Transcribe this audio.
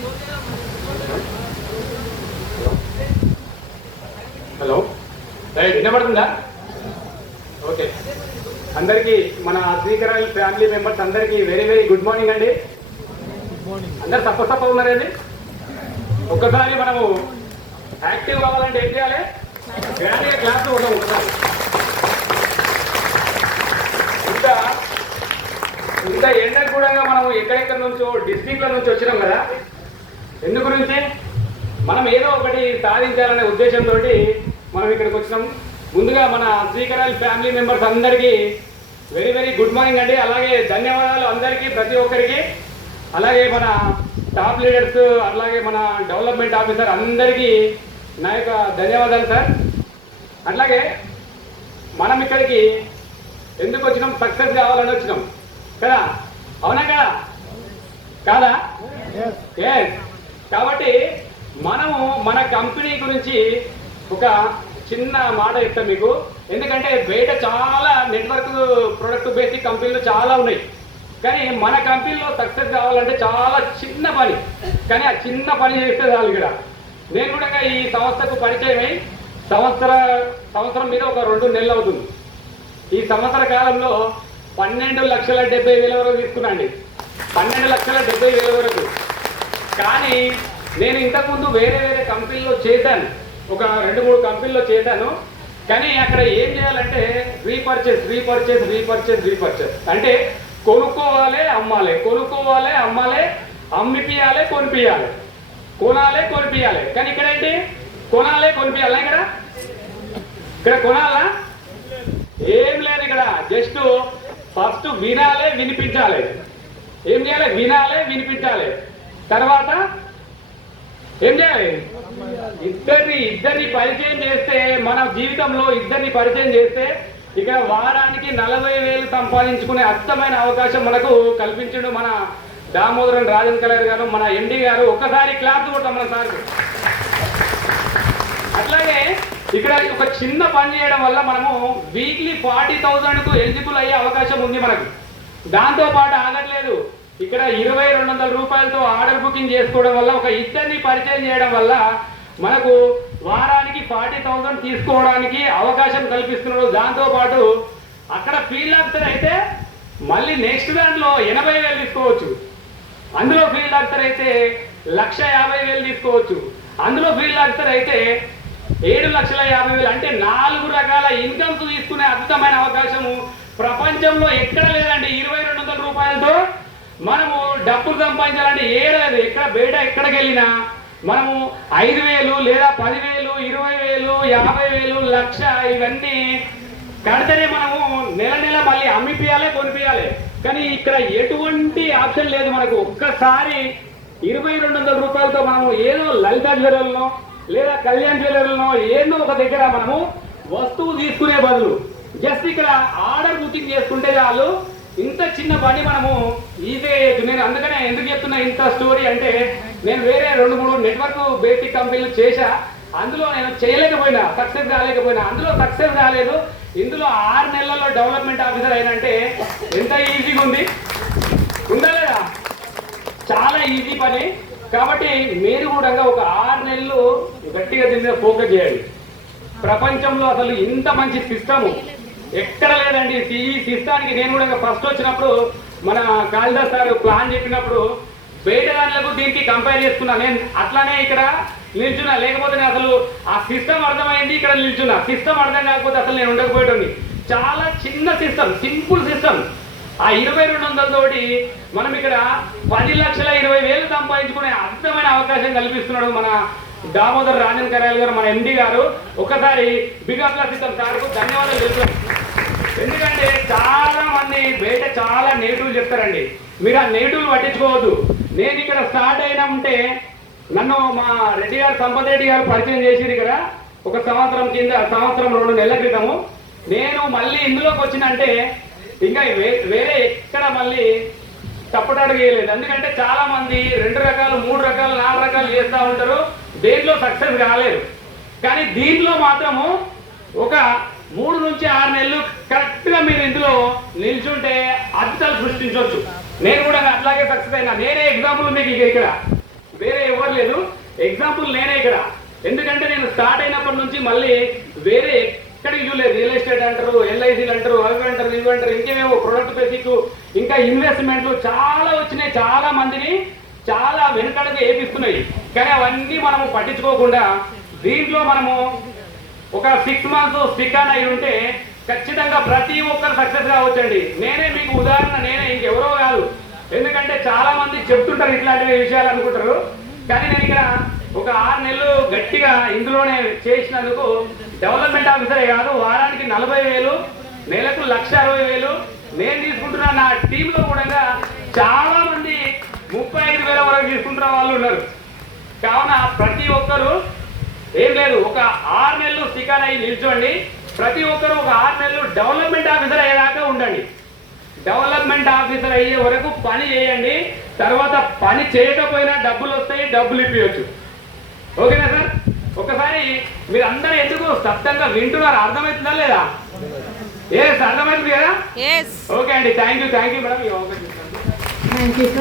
Hello, right, వినపడుతుందా? Okay, అందరికీ మన శ్రీకరాల్ ఫ్యామిలీ మెంబర్స్ అందరికీ వెరీ వెరీ గుడ్ మార్నింగ్ అండి. అందరు తప్ప ఉన్నారండి. ఒక్కసారి మనము యాక్టివ్ కావాలంటే ఏం చేయాలి? గ్రాండ్గా క్లాస్ ఉండడం ఒకసారి. ఇంత ఎండకు కూడా మనము ఎక్కడెక్కడి నుంచో డిస్ట్రిక్ట్ల నుంచి వచ్చినాం కదా. ఎందు గురించి? మనం ఏదో ఒకటి సాధించాలనే ఉద్దేశంతో మనం ఇక్కడికి వచ్చినాం. ముందుగా మన శ్రీకరాల్ ఫ్యామిలీ మెంబర్స్ అందరికీ వెరీ వెరీ గుడ్ మార్నింగ్ అండి. అలాగే ధన్యవాదాలు అందరికీ, ప్రతి ఒక్కరికి. అలాగే మన టాప్ లీడర్స్, అలాగే మన డెవలప్మెంట్ ఆఫీసర్ అందరికీ నా యొక్క ధన్యవాదాలు సార్. అట్లాగే మనం ఇక్కడికి ఎందుకు వచ్చినాం? సక్సెస్ కావాలని వచ్చినాం కదా, అవునా కదా? కాదా? కాబట్టి మనము మన కంపెనీ గురించి ఒక చిన్న మాట చెప్తాం మీకు. ఎందుకంటే బయట చాలా నెట్వర్క్ ప్రొడక్ట్ బేసిక్ కంపెనీలు చాలా ఉన్నాయి, కానీ మన కంపెనీలో సక్సెస్ కావాలంటే చాలా చిన్న పని. కానీ ఆ చిన్న పని చేస్తే చాలు. ఇక్కడ నేను కూడా ఈ సంస్థకు పరిచయమై సంవత్సరం మీద ఒక 2 నెలలు అవుతుంది. ఈ సంవత్సర కాలంలో 12,70,000 వరకు తీసుకున్నాండి. 12,70,000 వరకు. కానీ నేను ఇంతకుముందు వేరే వేరే కంపెనీలో చేశాను, ఒక 2-3 కంపెనీలో చేశాను. కానీ అక్కడ ఏం చేయాలంటే రీపర్చేస్ అంటే కొనుక్కోవాలి, అమ్మాలి, కొనుక్కోవాలి, అమ్మాలి, అమ్మిపియాలి, కొనిపియాలి, కొనాలి, కొనిపియాలి. కానీ ఇక్కడ ఏంటి? కొనాలి, కొనిపియాలి. ఇక్కడ కొనాలా? ఏం లేదు. ఇక్కడ జస్ట్ ఫస్ట్ వినాలి, వినిపించాలి. ఏం చేయాలి? వినాలి, వినిపించాలి. తర్వాత ఏం చేయాలి? ఇద్దరిని పరిచయం చేస్తే, మన జీవితంలో ఇద్దరిని పరిచయం చేస్తే ఇక్కడ వారానికి 40,000 సంపాదించుకునే అద్భుతమైన అవకాశం మనకు కల్పించడు మన దామోదరన్ రాజన్ కలర్ గారు, మన ఎండి గారు. ఒక్కసారి క్లాస్ కొడతాం మన సార్. అట్లాగే ఇక్కడ ఒక చిన్న పని చేయడం వల్ల మనము వీక్లీ 40,000కు ఎలిజిబుల్ అయ్యే అవకాశం ఉంది మనకు. దాంతో పాటు ఆగట్లేదు, ఇక్కడ 2,200 రూపాయలతో ఆర్డర్ బుకింగ్ చేసుకోవడం వల్ల, ఒక ఇద్దరిని పరిచయం చేయడం వల్ల మనకు వారానికి 40,000 తీసుకోవడానికి అవకాశం కల్పిస్తున్నారు. దాంతో పాటు అక్కడ ఫీల్డ్ ఆఫీసర్ అయితే మళ్ళీ నెక్స్ట్ దాంట్లో 80,000 తీసుకోవచ్చు. అందులో ఫీల్డ్ ఆఫీసర్ అయితే 1,50,000 తీసుకోవచ్చు. అందులో ఫీల్డ్ ఆఫీసర్ అయితే 7,50,000. అంటే 4 రకాల ఇన్కమ్స్ తీసుకునే అద్భుతమైన అవకాశము ప్రపంచంలో ఎక్కడ లేదండి. 2,200 రూపాయలతో మనము డబ్బులు సంపాదించాలంటే లేదు. ఎక్కడ బయట ఎక్కడికి వెళ్ళినా మనము 5,000 లేదా 10,000, 20,000, 50,000, 1,00,000 ఇవన్నీ కడితేనే మనము నెల నెల మళ్ళీ అమ్మిపియాలి, కొనిపియాలి. కానీ ఇక్కడ ఎటువంటి ఆప్షన్ లేదు మనకు. ఒక్కసారి 2,200 రూపాయలతో మనము ఏదో లలిత జ్యువెలర్లో లేదా కళ్యాణ్ జ్యువెలర్లో ఏదో ఒక దగ్గర మనము వస్తువు తీసుకునే బదులు జస్ట్ ఇక్కడ ఆర్డర్ బుకింగ్ చేసుకుంటే చాలు. ఇంత చిన్న పని మనము ఈజీగా చేయొచ్చు. నేను అందుకనే ఎందుకు చెప్తున్నా ఇంత స్టోరీ అంటే, నేను వేరే 2-3 నెట్వర్క్ బేసిక్ కంపెనీలు చేశా. అందులో నేను చేయలేకపోయినా, సక్సెస్ కాలేకపోయినా. అందులో సక్సెస్ కాలేదు. ఇందులో 6 నెలల్లో డెవలప్మెంట్ ఆఫీసర్ అయినంటే ఎంత ఈజీగా ఉంది, ఉందా లేదా? చాలా ఈజీ పని. కాబట్టి మీరు కూడా ఒక 6 నెలలు గట్టిగా దీని మీద ఫోకస్ చేయండి. ప్రపంచంలో అసలు ఇంత మంచి సిస్టము ఎక్కడ లేదండి. ఈ సిస్టానికి నేను కూడా ఫస్ట్ వచ్చినప్పుడు మన కాళిదాస్ సార్ ప్లాన్ చెప్పినప్పుడు బయట దాంట్లకు దీనికి కంపేర్ చేసుకున్నా. నేను అట్లానే ఇక్కడ నిల్చున్నా, లేకపోతే నేను అసలు ఆ సిస్టమ్ అర్థమైంది, ఇక్కడ నిల్చున్నా. సిస్టమ్ అర్థం కాకపోతే అసలు నేను ఉండకపోయేటోని. చాలా చిన్న సిస్టమ్, సింపుల్ సిస్టమ్. ఆ 2,200 తోటి మనం ఇక్కడ 10,20,000 సంపాదించుకునే అద్భుతమైన అవకాశం కల్పిస్తున్నాడు మన దామోదర్ రాజన్ కరాయల్ గారు, మన ఎండి గారు. ఒకసారి బిగ్ అప్లాస్ ఇద్దాం సార్కు, ధన్యవాదాలు చెప్తాను. ఎందుకంటే చాలా మంది బయట చాలా నెగిటివ్లు చెప్తారండి. మీరు ఆ నెగిటివ్లు పట్టించుకోవద్దు. నేను ఇక్కడ స్టార్ట్ అయినామంటే నన్ను మా రెడ్డి గారు, సంపత్ రెడ్డి గారు పరిచయం చేసిరు ఇక్కడ ఒక సంవత్సరం 2 నెలల క్రితము. నేను మళ్ళీ ఇందులోకి వచ్చినంటే ఇంకా వేరే ఎక్కడ మళ్ళీ తప్పటడుగు వేయలేదు. ఎందుకంటే చాలా మంది 2 రకాలు, 3 రకాలు, 4 రకాలు చేస్తూ ఉంటారు, దేంట్లో సక్సెస్ కాలేదు. కానీ దీంట్లో మాత్రము ఒక 3 నుంచి 6 నెలలు కరెక్ట్ గా మీరు ఇందులో నిల్చుంటే అద్భుతాలు సృష్టించవచ్చు. నేను కూడా అట్లాగే సక్సెస్ అయినా. నేనే ఎగ్జాంపుల్ మీకు ఇక్కడ వేరే ఎవరు లేదు. ఎగ్జాంపుల్ నేనే ఇక్కడ, ఎందుకంటే నేను స్టార్ట్ అయినప్పటి నుంచి మళ్ళీ వేరే ఎక్కడికి చూడలేదు. రియల్ ఎస్టేట్ అంటారు, ఎల్ఐసీలు అంటారు, అవి అంటారు, ఇవి అంటారు, ఇంకేమేమో ప్రొడక్ట్ బేసిక్, ఇంకా ఇన్వెస్ట్మెంట్లు చాలా వచ్చినాయి. చాలా మందిని చాలా వెనుకడుగు వేపిస్తున్నాయి. కానీ అవన్నీ మనము పట్టించుకోకుండా దీంట్లో మనము ఒక 6 months స్టిక్ ఆన్ అయి ఉంటే ఖచ్చితంగా ప్రతి ఒక్కరు సక్సెస్ కావచ్చండి. నేనే మీకు ఉదాహరణ, నేనే, ఇంకెవరో కాదు. ఎందుకంటే చాలా మంది చెప్తుంటారు ఇట్లాంటి విషయాలు అనుకుంటారు. కానీ నేను ఇక్కడ ఒక 6 నెలలు గట్టిగా ఇందులోనే చేసినందుకు డెవలప్మెంట్ ఆఫీసరే కాదు, వారానికి 40,000, నెలకు 1,60,000 నేను తీసుకుంటున్నా. నా టీంలో కూడా చాలా మంది 35,000 వరకు తీసుకుంటున్న వాళ్ళు ఉన్నారు. కావున ప్రతి ఒక్కరు ఏం లేదు, ఒక 6 నెలలు స్టికాన్ అయ్యి నిల్చోండి. ప్రతి ఒక్కరు ఒక 6 నెలలు డెవలప్మెంట్ ఆఫీసర్ అయ్యేదాకా ఉండండి. డెవలప్మెంట్ ఆఫీసర్ అయ్యే వరకు పని చేయండి. తర్వాత పని చేయకపోయినా డబ్బులు వస్తాయి, డబ్బులు ఇప్పించచ్చు. ఓకేనా సార్? ఒకసారి మీరు అందరూ ఎందుకు శబ్దంగా వింటున్నారు, అర్థమవుతుందా లేదా? అర్థమవుతుంది కదా? ఓకే అండి, థ్యాంక్ యూ మేడం.